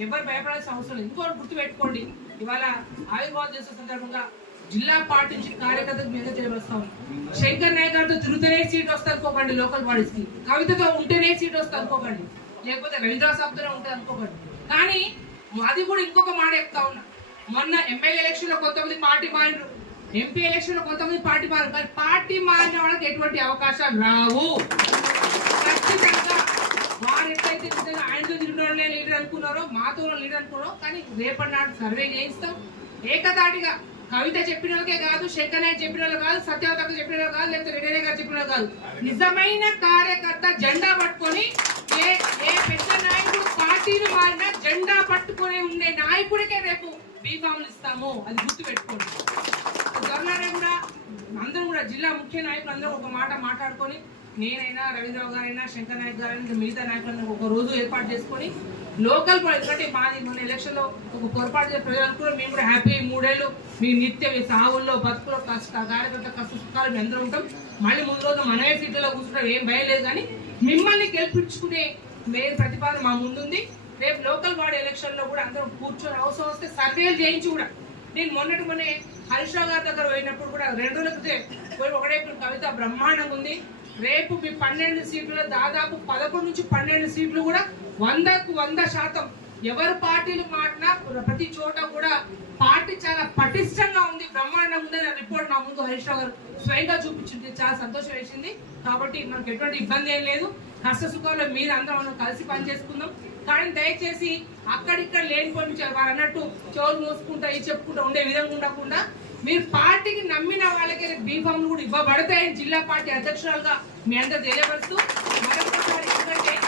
ఎవరు భయపడాల్సిన అవసరం లేదు. ఇంకోటి గుర్తు పెట్టుకోండి ఇవాళ ఆవిర్భావం చేసే సందర్భంగా జిల్లా పార్టీ నుంచి కార్యకర్తకు మీద చేయవస్తాం శంకర్ నాయక్ గారితో తిరుగుతూనే సీట్ వస్తుంది అనుకోకండి లోకల్ బాడీస్కి. కవితతో ఉంటేనే సీట్ వస్తుంది అనుకోకండి. లేకపోతే రవీంద్ర సాబ్తోనే ఉంటుంది అనుకోకండి. కానీ అది కూడా ఇంకొక మాట చెప్తా ఉన్నా. మొన్న ఎమ్మెల్యే ఎలక్షన్లో కొంతమంది పార్టీ మారినారు. ఎంపీ ఎలక్షన్లో కొంతమంది పార్టీ మారారు కానీ పార్టీ మారిన వాళ్ళకి ఎటువంటి అవకాశాలు రావు. అనుకున్నారో మాతో లీడర్ అనుకున్నారో కానీ రేపటి నాడు సర్వే చేయిస్తాం. ఏకదాటిగా కవిత చెప్పిన వాళ్ళకే కాదు శంకర్ నాయక్ చెప్పిన వాళ్ళు కాదు సత్యవతకు చెప్పిన వాళ్ళు కాదు లేకపోతే రెడ్డి గారు చెప్పిన వాళ్ళు కాదు. నిజమైన కార్యకర్త జెండా పట్టుకొని ఏ ఏ పెద్ద నాయకుడు పార్టీలు మారినా జెండా పట్టుకొని ఉండే నాయకుడికే రేపు బీఫామ్లు ఇస్తాము. అది గుర్తు పెట్టుకోండి త్వరలోనే కూడా అందరూ కూడా జిల్లా ముఖ్య నాయకులు అందరూ ఒక మాట మాట్లాడుకొని నేనైనా రవీంద్రరావు గారైనా శంకర్ నాయక్ గారైనా మిగతా నాయకులను ఒక రోజు ఏర్పాటు చేసుకొని లోకల్ ఎందుకంటే మాది మన ఎలక్షన్లో ఒక పొరపాటు చేసిన ప్రజలకు కూడా మేము కూడా హ్యాపీ మూడేళ్ళు మీ నిత్య మీ సాగుల్లో బతుకులో కష్ట కార్యకర్త కష్ట సుఖాలు మేము అందరం ఉంటాం. మళ్ళీ ముందు రోజు మనమే సీట్లో కూర్చుంటాం ఏం భయం లేదు కానీ మిమ్మల్ని గెలిపించుకునే మెయిన్ ప్రతిపాదన మా ముందుంది. రేపు లోకల్ బాడీ ఎలక్షన్లో కూడా అందరం కూర్చొని అవసరం వస్తే సర్వేలు చేయించి కూడా నేను మొన్నటి మొన్నే హరీష్ రావు గారి దగ్గర పోయినప్పుడు కూడా రెండు రోజుల క్రితం ఒకటే కవిత బ్రహ్మాండంగా ఉంది. రేపు మీ పన్నెండు సీట్లు దాదాపు పదకొండు నుంచి పన్నెండు సీట్లు కూడా వందకు వంద శాతం ఎవరు పార్టీలు మాటినా ప్రతి చోట కూడా పార్టీ చాలా పటిష్టంగా కన్నా ముందే రిపోర్ట్ నా ముందు హరీష్ రావు గారు స్వయంగా చూపించింది. చాలా సంతోషం వేసింది. కాబట్టి మనకు ఎటువంటి ఇబ్బంది ఏం లేదు. కష్ట సుఖంలో మీరు అందరం మనం కలిసి పనిచేసుకుందాం కానీ దయచేసి అక్కడిక్కడ లేనిపోయి వారు అన్నట్టు చెవులు మూసుకుంటా ఇది చెప్పుకుంటా ఉండే విధంగా ఉండకుండా మీరు పార్టీకి నమ్మిన వాళ్ళకి బీఫామ్లు కూడా ఇవ్వబడతాయని జిల్లా పార్టీ అధ్యక్షురాలుగా మీ అందరూ తెలియపరుస్తూ మరొకసారి